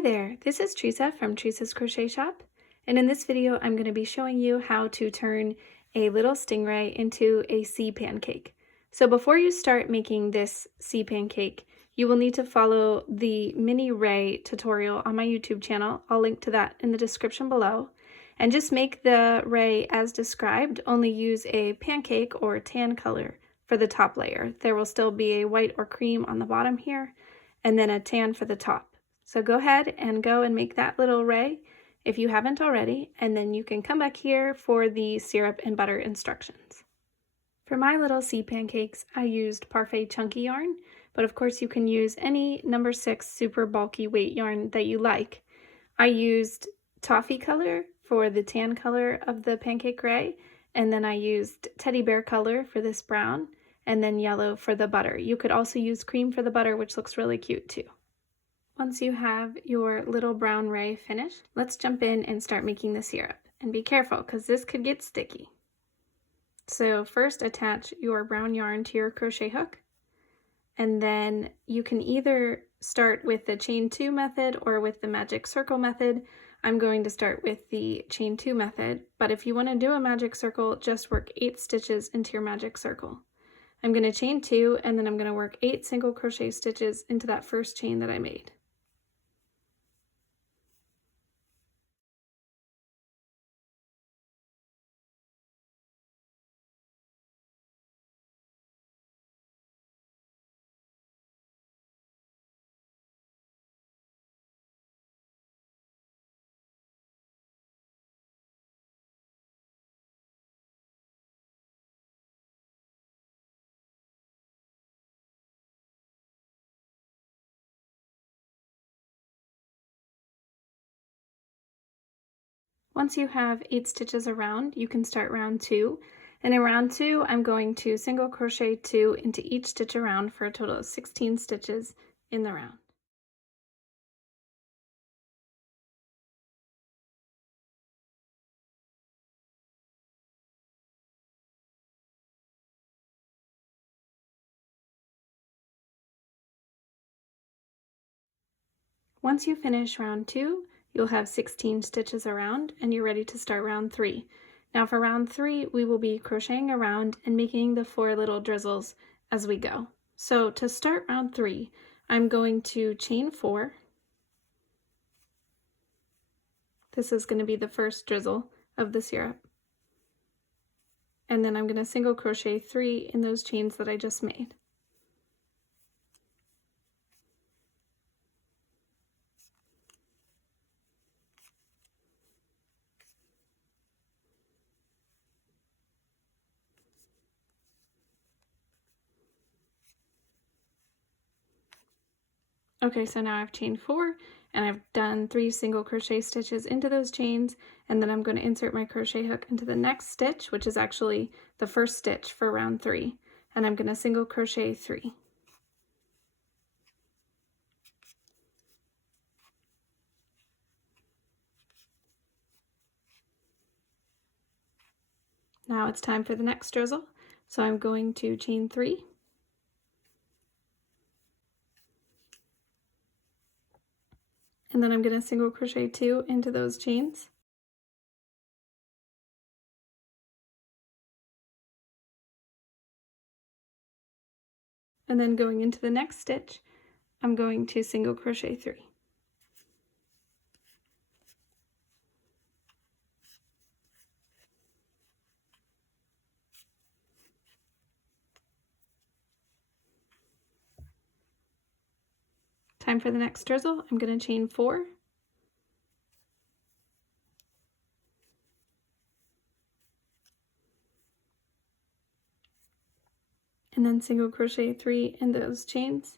Hi there, this is Teresa from Teresa's Crochet Shop, and in this video I'm going to be showing you how to turn a little stingray into a sea pancake. So before you start making this sea pancake, you will need to follow the mini ray tutorial on my YouTube channel. I'll link to that in the description below. And just make the ray as described, only use a pancake or tan color for the top layer. There will still be a white or cream on the bottom here, and then a tan for the top. So go ahead and go and make that little ray if you haven't already, and then you can come back here for the syrup and butter instructions. For my little sea pancakes, I used Parfait chunky yarn, but of course you can use any number 6 super bulky weight yarn that you like. I used toffee color for the tan color of the pancake ray, and then I used teddy bear color for this brown, and then yellow for the butter. You could also use cream for the butter, which looks really cute too. Once you have your little brown ray finished, let's jump in and start making the syrup. And be careful, because this could get sticky. So first attach your brown yarn to your crochet hook, and then you can either start with the chain 2 method or with the magic circle method. I'm going to start with the chain 2 method, but if you want to do a magic circle, just work 8 stitches into your magic circle. I'm going to chain 2, and then I'm going to work 8 single crochet stitches into that first chain that I made. Once you have 8 stitches around, you can start round 2. And in round 2, I'm going to single crochet 2 into each stitch around for a total of 16 stitches in the round. Once you finish round 2, you'll have 16 stitches around, and you're ready to start round 3. Now for round 3, we will be crocheting around and making the 4 little drizzles as we go. So to start round 3, I'm going to chain 4. This is going to be the first drizzle of the syrup. And then I'm going to single crochet 3 in those chains that I just made. Okay, so now I've chained 4, and I've done 3 single crochet stitches into those chains, and then I'm going to insert my crochet hook into the next stitch, which is actually the first stitch for round 3, and I'm going to single crochet 3. Now it's time for the next drizzle, so I'm going to chain 3. And then I'm going to single crochet 2 into those chains. And then going into the next stitch, I'm going to single crochet 3. Time for the next drizzle. I'm going to chain 4. And then single crochet 3 in those chains.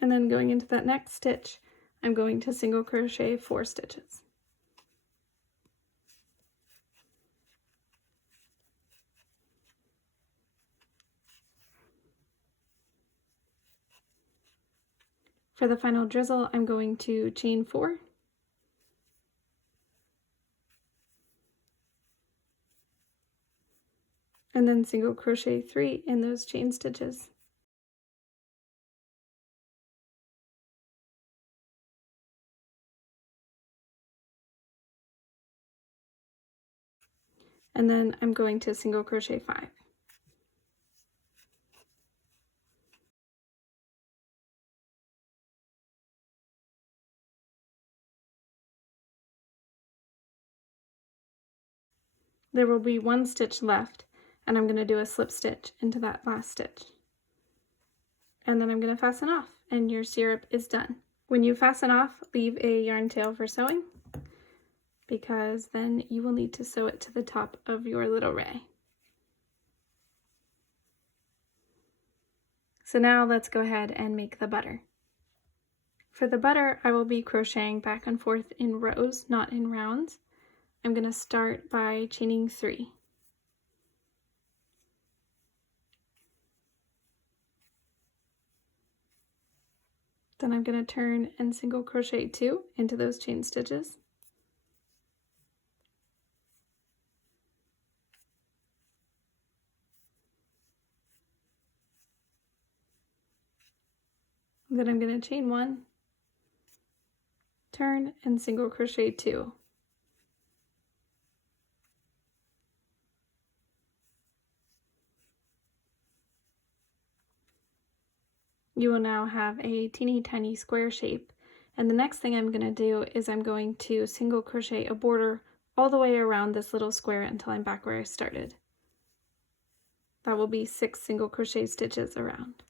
And then going into that next stitch, I'm going to single crochet 4 stitches. For the final drizzle, I'm going to chain 4. and then single crochet 3 in those chain stitches. And then I'm going to single crochet 5. There will be 1 stitch left, and I'm going to do a slip stitch into that last stitch. And then I'm going to fasten off, and your syrup is done. When you fasten off, leave a yarn tail for sewing, because then you will need to sew it to the top of your little ray. So now let's go ahead and make the butter. For the butter, I will be crocheting back and forth in rows, not in rounds. I'm going to start by chaining 3. Then I'm going to turn and single crochet 2 into those chain stitches. Then I'm going to chain 1, turn and single crochet 2. You will now have a teeny tiny square shape, and the next thing I'm going to do is I'm going to single crochet a border all the way around this little square until I'm back where I started. That will be 6 single crochet stitches around.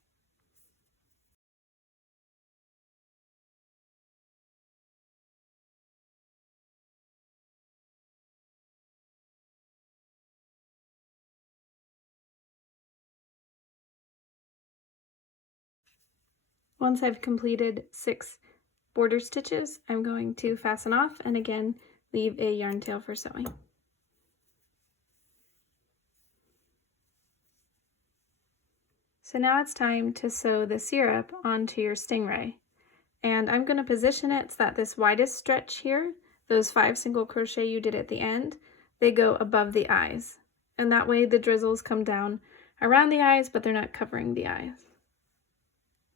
Once I've completed 6 border stitches, I'm going to fasten off and again leave a yarn tail for sewing. So now it's time to sew the syrup onto your stingray. And I'm going to position it so that this widest stretch here, those 5 single crochet you did at the end, they go above the eyes. And that way the drizzles come down around the eyes, but they're not covering the eyes.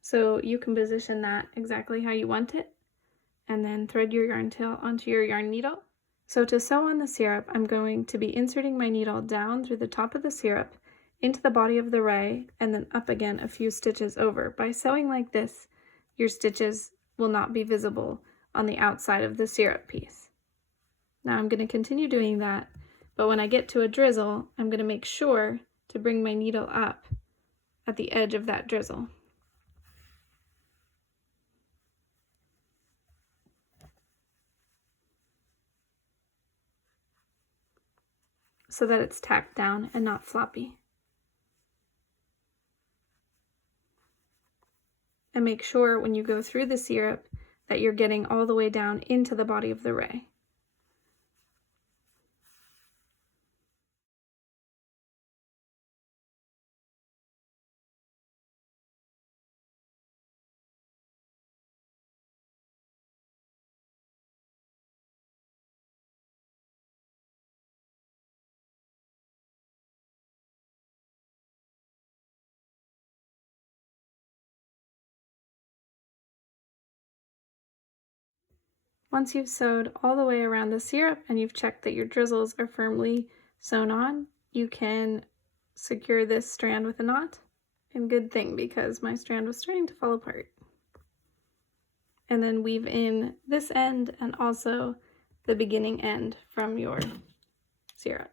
So you can position that exactly how you want it, and then thread your yarn tail onto your yarn needle. So to sew on the syrup, I'm going to be inserting my needle down through the top of the syrup, into the body of the ray, and then up again a few stitches over. By sewing like this, your stitches will not be visible on the outside of the syrup piece. Now I'm going to continue doing that, but when I get to a drizzle, I'm going to make sure to bring my needle up at the edge of that drizzle. So that it's tacked down and not floppy. And make sure when you go through the syrup that you're getting all the way down into the body of the ray. Once you've sewed all the way around the syrup and you've checked that your drizzles are firmly sewn on, you can secure this strand with a knot. And good thing, because my strand was starting to fall apart. And then weave in this end and also the beginning end from your syrup.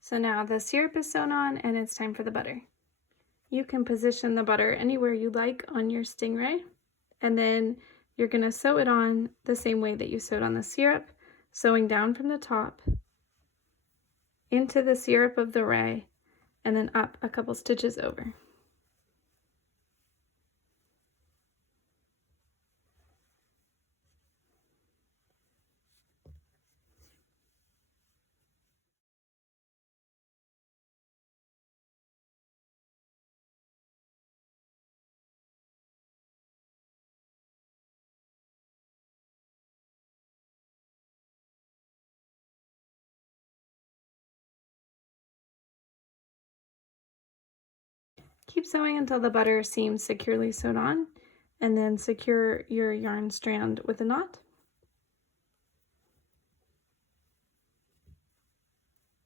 So now the syrup is sewn on and it's time for the butter. You can position the butter anywhere you like on your stingray, and then you're going to sew it on the same way that you sewed on the syrup, sewing down from the top into the syrup of the ray and then up a couple stitches over. Keep sewing until the butter seems securely sewed on, and then secure your yarn strand with a knot.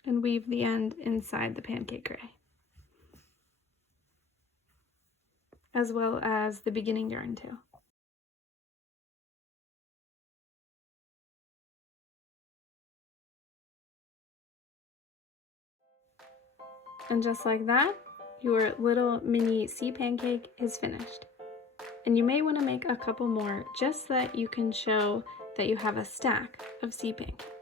And weave the end inside the pancake ray, as well as the beginning yarn too. And just like that, your little mini sea pancake is finished. And you may want to make a couple more just so that you can show that you have a stack of sea pancakes.